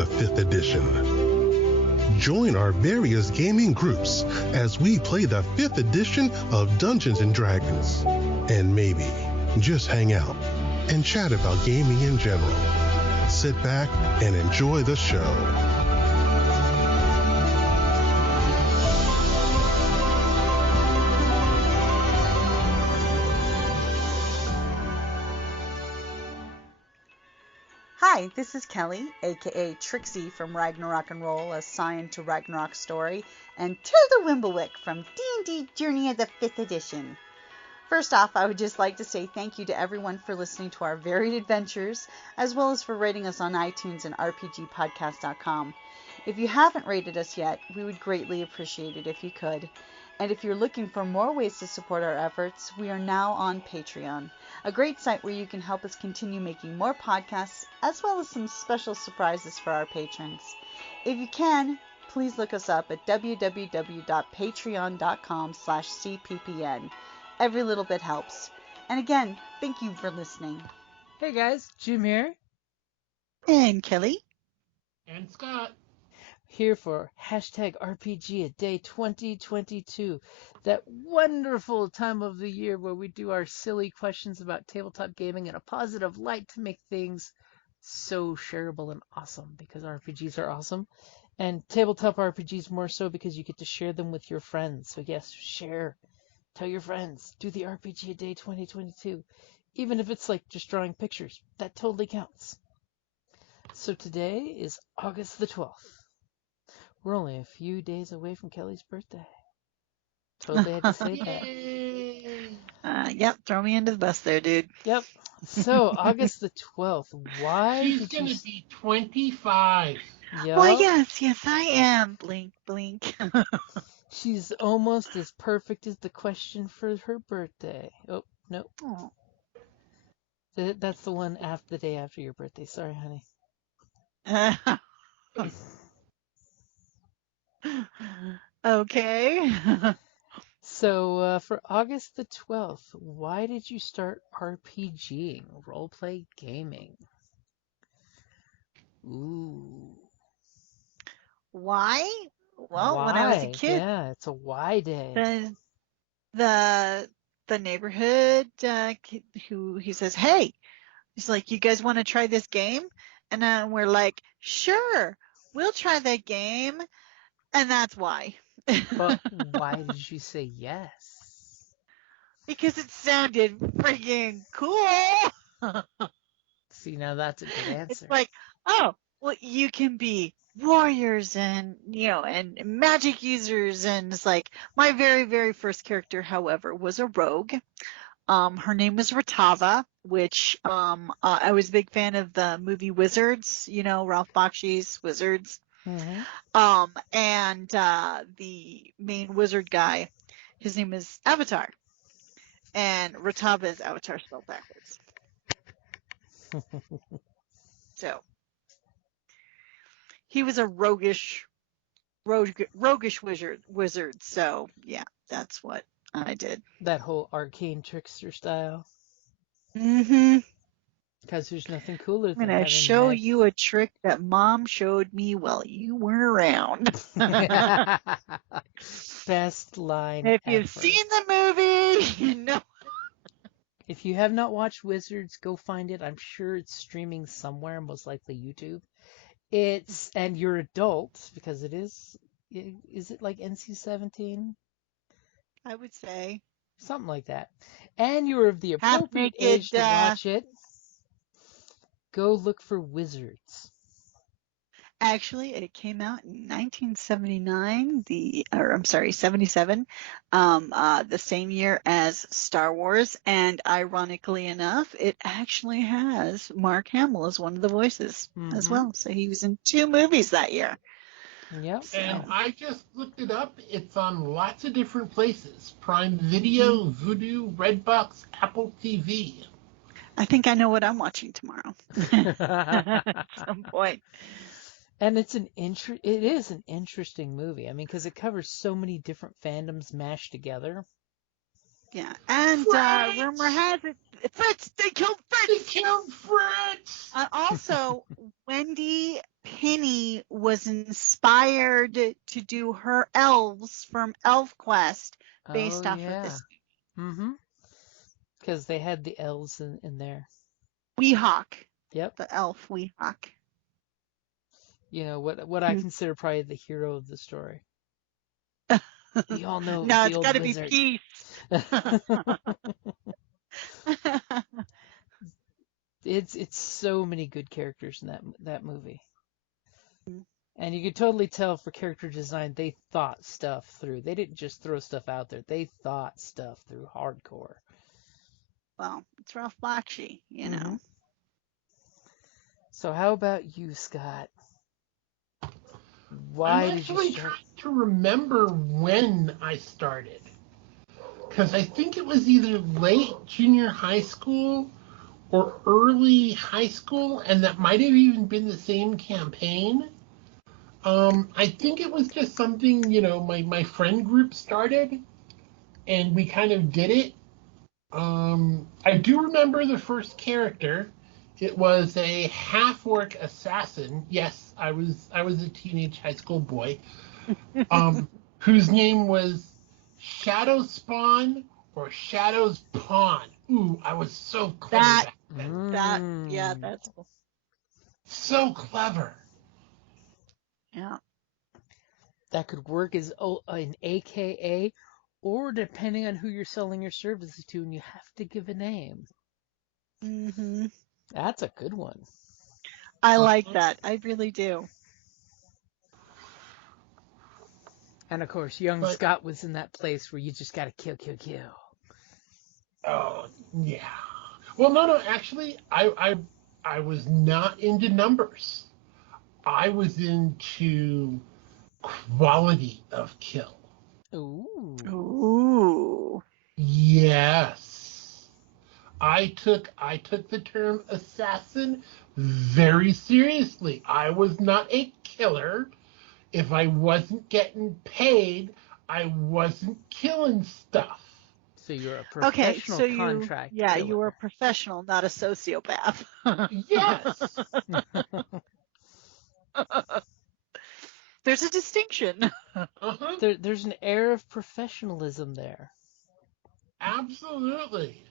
of the 5th edition. Join our various gaming groups as we play the 5th edition of Dungeons & Dragons. And maybe just hang out and chat about gaming in general. Sit back and enjoy the show. Hi, this is Kelly, aka Trixie from Ragnarok and Roll, assigned to Ragnarok Story, and Tilda Wimblewick from D&D Journey of the 5th Edition. First off, I would just like to say thank you to everyone for listening to our varied adventures, as well as for rating us on iTunes and RPGpodcast.com. If you haven't rated us yet, we would greatly appreciate it if you could. And if you're looking for more ways to support our efforts, we are now on Patreon, a great site where you can help us continue making more podcasts, as well as some special surprises for our patrons. If you can, please look us up at www.patreon.com/cppn. Every little bit helps. And again, thank you for listening. Hey guys, Jim here. And Kelly. And Scott. Here for #RPGaDay2022, that wonderful time of the year where we do our silly questions about tabletop gaming in a positive light to make things so shareable and awesome, because RPGs are awesome, and tabletop RPGs more so because you get to share them with your friends. So yes, share, tell your friends, do the RPGaDay2022, even if it's like just drawing pictures, that totally counts. So today is August the 12th. We're only a few days away from Kelly's birthday. Totally had to say that. Yep, throw me into the bus there, dude. Yep. So, August the 12th, why She's going to be 25. Yep. Well, yes, I am. Blink, blink. She's almost as perfect as the question for her birthday. Oh, no. Oh. That's the one the day after your birthday. Sorry, honey. Okay. So, for August the 12th, why did you start RPGing, role-play gaming? Ooh. Why? Well, why? When I was a kid. Yeah, it's a why day. The neighborhood, he says, hey, he's like, you guys want to try this game? And we're like, sure, we'll try that game. And that's why. But why did you say yes? Because it sounded freaking cool. See, now that's a good answer. It's like, oh, well, you can be warriors and, and magic users. And it's like, my very, very first character, however, was a rogue. Her name was Ratava, which I was a big fan of the movie Wizards, Ralph Bakshi's Wizards. Mm-hmm. And the main wizard guy, his name is Avatar. And Ratava is Avatar spelled backwards. So he was a roguish wizard. So yeah, that's what I did. That whole arcane trickster style. Mm-hmm. Because there's nothing cooler than I'm going to show you a trick that Mom showed me while you weren't around. Best line If ever. you've seen the movie, you know. If you have not watched Wizards, go find it. I'm sure it's streaming somewhere, most likely YouTube. And you're adult, because it is it like NC-17? I would say. Something like that. And you're of the appropriate age to watch it. Go look for Wizards. Actually, it came out in 1979, 77, the same year as Star Wars. And ironically enough, it actually has Mark Hamill as one of the voices as well. So he was in 2 movies that year. Yep. And I just looked it up. It's on lots of different places. Prime Video, Vudu, Redbox, Apple TV. I think I know what I'm watching tomorrow at some point. And it is an interesting movie. I mean, because it covers so many different fandoms mashed together. Yeah, and rumor has it, Fritz, they killed Fritz. They killed Fritz. Also, Wendy Penny was inspired to do her elves from ElfQuest based off of this Mm-hmm. Because they had the elves in there. Weehawk. Yep. The elf Weehawk. You know, what I consider probably the hero of the story. We all know it was No, the it's old got to be wizard. Peace. It's so many good characters in that movie. And you could totally tell for character design, they thought stuff through. They didn't just throw stuff out there. They thought stuff through hardcore. Well, it's Ralph Bakshi, you know. So how about you, Scott? I'm actually trying to remember when I started. Because I think it was either late junior high school or early high school, and that might have even been the same campaign. I think it was just something, my friend group started, and we kind of did it. I do remember the first character. It was a half-orc assassin. Yes, I was a teenage high school boy, whose name was Shadow Spawn or Shadow's Pawn. Ooh, I was so clever back then. That's So clever. Yeah. That could work as an AKA, or depending on who you're selling your services to, and you have to give a name. Mm-hmm. That's a good one. I like that. I really do. And of course, young Scott was in that place where you just got to kill. Oh, yeah. Well, no, actually, I was not into numbers. I was into quality of kill. Ooh. Yes. I took the term assassin very seriously. I was not a killer. If I wasn't getting paid, I wasn't killing stuff. So you're a professional contract killer. You were a professional, not a sociopath. Yes. There's a distinction. There's an air of professionalism there. Absolutely.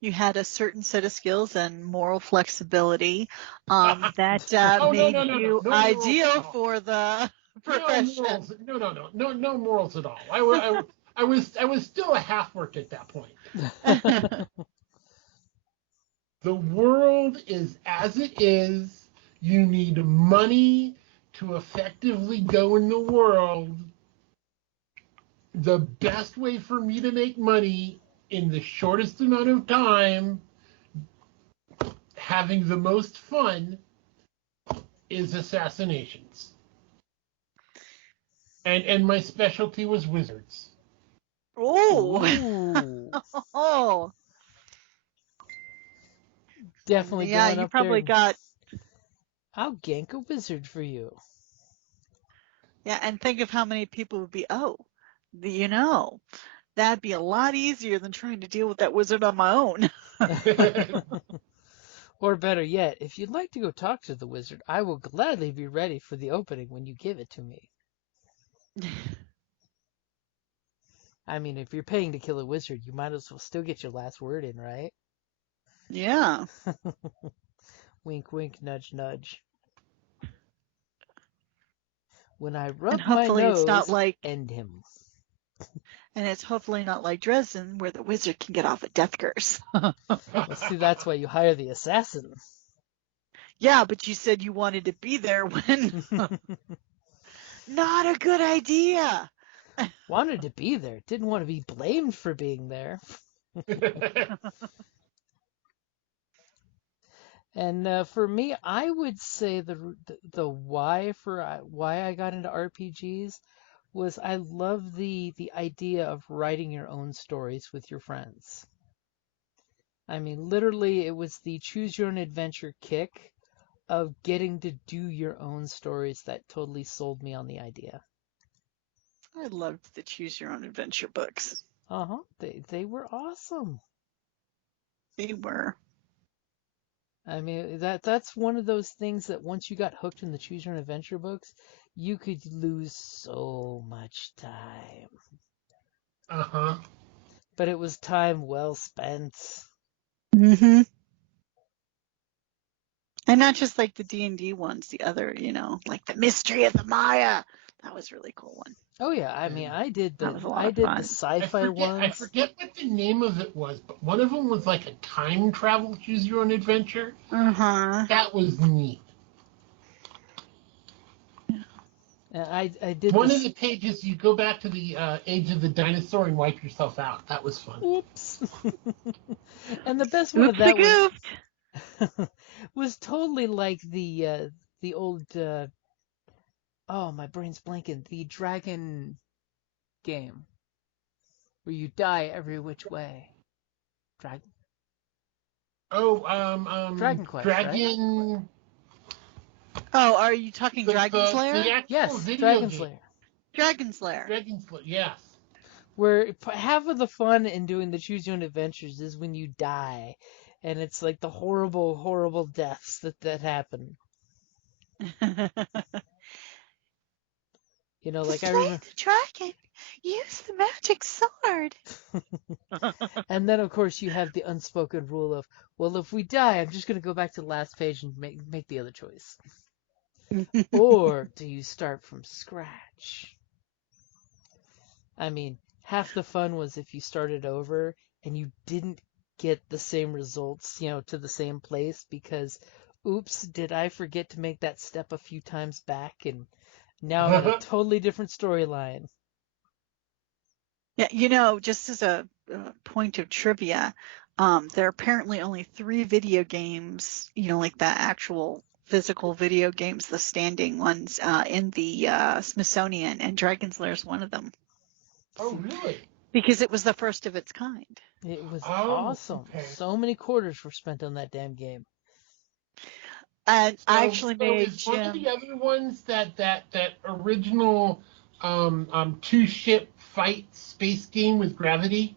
You had a certain set of skills and moral flexibility that made you ideal for the profession. No morals at all. I was still a half-orc at that point. The world is as it is. You need money to effectively go in the world. The best way for me to make money in the shortest amount of time, having the most fun, is assassinations. And my specialty was wizards. Oh. Definitely yeah, going you up probably there. got. I'll gank a wizard for you. Yeah, and think of how many people would be. That'd be a lot easier than trying to deal with that wizard on my own. Or better yet, if you'd like to go talk to the wizard, I will gladly be ready for the opening when you give it to me. I mean, if you're paying to kill a wizard, you might as well still get your last word in, right? Yeah. Wink, wink, nudge, nudge. When I rub And my hopefully nose, it's not like, end him. And it's hopefully not like Dresden, where the wizard can get off a death curse. Well, see, that's why you hire the assassin. Yeah, but you said you wanted to be there when... Not a good idea. Wanted to be there. Didn't want to be blamed for being there. And for me, I would say the why I got into RPGs was I love the idea of writing your own stories with your friends. I mean, literally, it was the choose your own adventure kick of getting to do your own stories that totally sold me on the idea. I loved the choose your own adventure books. They were awesome. They were. I mean, that's one of those things that once you got hooked in the Choose Your Own Adventure books, you could lose so much time. Uh-huh. But it was time well spent. Mm-hmm. And not just like the D&D ones, the other, like the Mystery of the Maya. That was a really cool one. Oh yeah, I mean, I did That the was a lot I of did the fun. sci-fi I ones. forget what the name of it was, but one of them was like a time travel choose your own adventure. Uh-huh. That was neat. And I did One of this. the pages, you go back to the age of the dinosaur and wipe yourself out. That was fun. Oops. And the best one of Oopsie that was gooped. was totally like the old oh, my brain's blanking. The dragon game where you die every which way. Dragon Oh, Dragon Quest, right? Dragon. Oh, are you talking Dragon The Slayer? actual Yes, video Dragon game. Slayer. Dragon Slayer. Dragon Slayer. Yes. Where half of the fun in doing the Choose Your Own Adventures is when you die, and it's like the horrible, horrible deaths that happen. Like I Slay remember. the dragon. Use the magic sword. And then, of course, you have the unspoken rule of, well, if we die, I'm just going to go back to the last page and make the other choice. Or do you start from scratch? I mean, half the fun was if you started over and you didn't get the same results, to the same place because, oops, did I forget to make that step a few times back and now I'm in a totally different storyline. Yeah, just as a point of trivia, there are apparently only 3 video games, like the actual physical video games, the standing ones, in the Smithsonian, and Dragon Slayer is one of them. Oh, really? Because it was the first of its kind. It was Oh, awesome. okay. So many quarters were spent on that damn game. And I So, actually so made is one of Jim. the other ones that original two ship fight space game with gravity?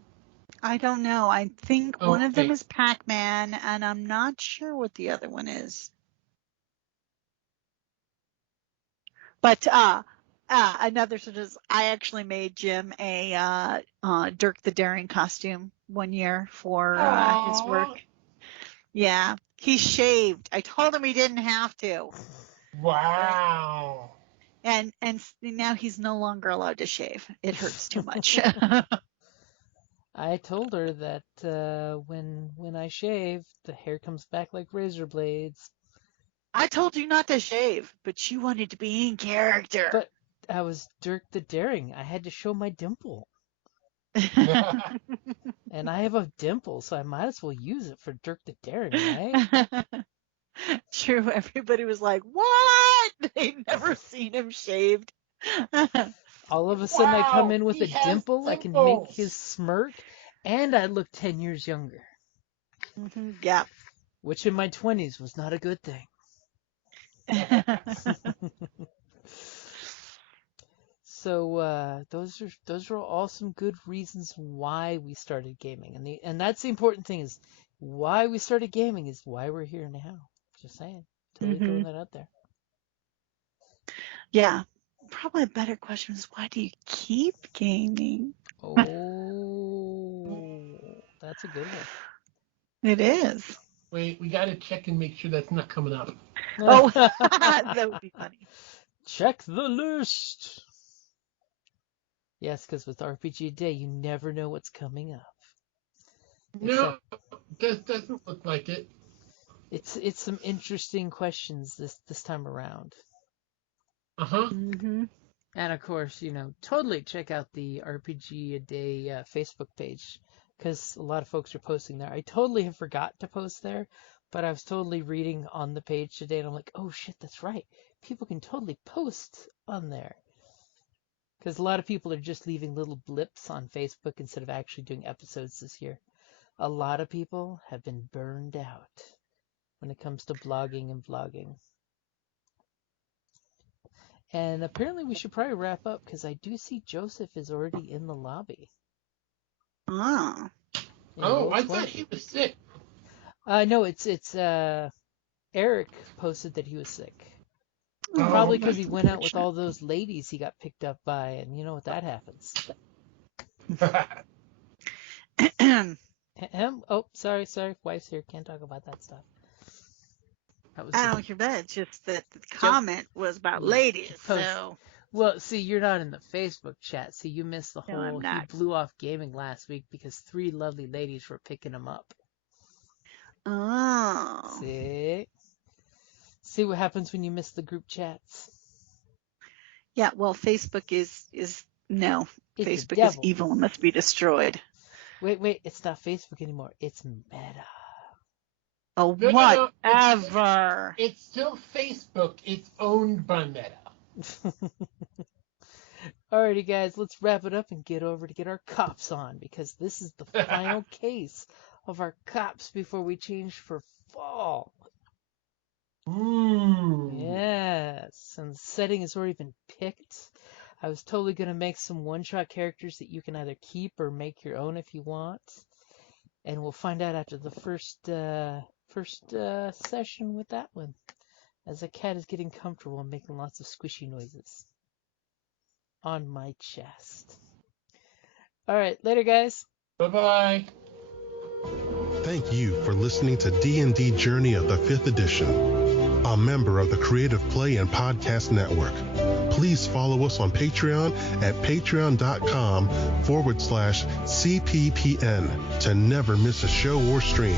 I don't know. I think one of them Okay. is Pac-Man, and I'm not sure what the other one is. But another sort of, I actually made Jim a Dirk the Daring costume one year for his work. Aww. Yeah, he shaved. I told him he didn't have to, Wow. and now he's no longer allowed to shave. It hurts too much. I told her that when I shave, the hair comes back like razor blades. I told you not to shave, but you wanted to be in character. But I was Dirk the Daring. I had to show my dimple. And I have a dimple, so I might as well use it for Dirk the Daring, right? True. Everybody was like, "What?" They'd never seen him shaved. All of a sudden I come Wow. in with He a has dimple, I can make his dimples. smirk, and I look 10 years younger. Yeah. Which in my 20s was not a good thing. So those are all some good reasons why we started gaming, and that's the important thing is why we started gaming is why we're here now. Just saying, totally throwing that out there. Yeah. Probably a better question is why do you keep gaming? Oh, that's a good one. It is. Wait, we got to check and make sure that's not coming up. Oh, that would be funny. Check the list. Yes, because with RPGaDay, you never know what's coming up. No, that doesn't look like it. It's some interesting questions this time around. Uh-huh. And of course, totally check out the RPGaDay Facebook page because a lot of folks are posting there. I totally have forgot to post there, but I was totally reading on the page today and I'm like, oh shit, that's right. People can totally post on there. Because a lot of people are just leaving little blips on Facebook instead of actually doing episodes this year. A lot of people have been burned out when it comes to blogging and vlogging. And apparently we should probably wrap up because I do see Joseph is already in the lobby. Ah. Oh, I thought he was sick. No, it's Eric posted that he was sick. Oh, Probably because he that's went out with all those ladies he got picked up by, and you know what that happens. Oh, sorry, wife's here. Can't talk about that stuff. That was I just don't hear that. It's just that the joke. comment was about ladies. So Well, see, you're not in the Facebook chat, so you missed the No, whole I'm not. he blew off gaming last week because 3 lovely ladies were picking him up. Oh. See what happens when you miss the group chats. Yeah, well, Facebook is no. It's the Facebook is devil. evil and must be destroyed. Wait, it's not Facebook anymore. It's Meta. Oh, No, whatever. It's still Facebook. It's owned by Meta. Alrighty, guys, let's wrap it up and get over to get our cops on, because this is the final case of our cops before we change for fall. Ooh. Yes, and the setting has already been picked. I was totally going to make some one-shot characters that you can either keep or make your own if you want. And we'll find out after the first session with that one, as the cat is getting comfortable and making lots of squishy noises on my chest. All right, later, guys. Bye-bye. Thank you for listening to D&D Journey of the 5th Edition, a member of the Creative Play and Podcast Network. Please follow us on Patreon at patreon.com/CPPN to never miss a show or stream.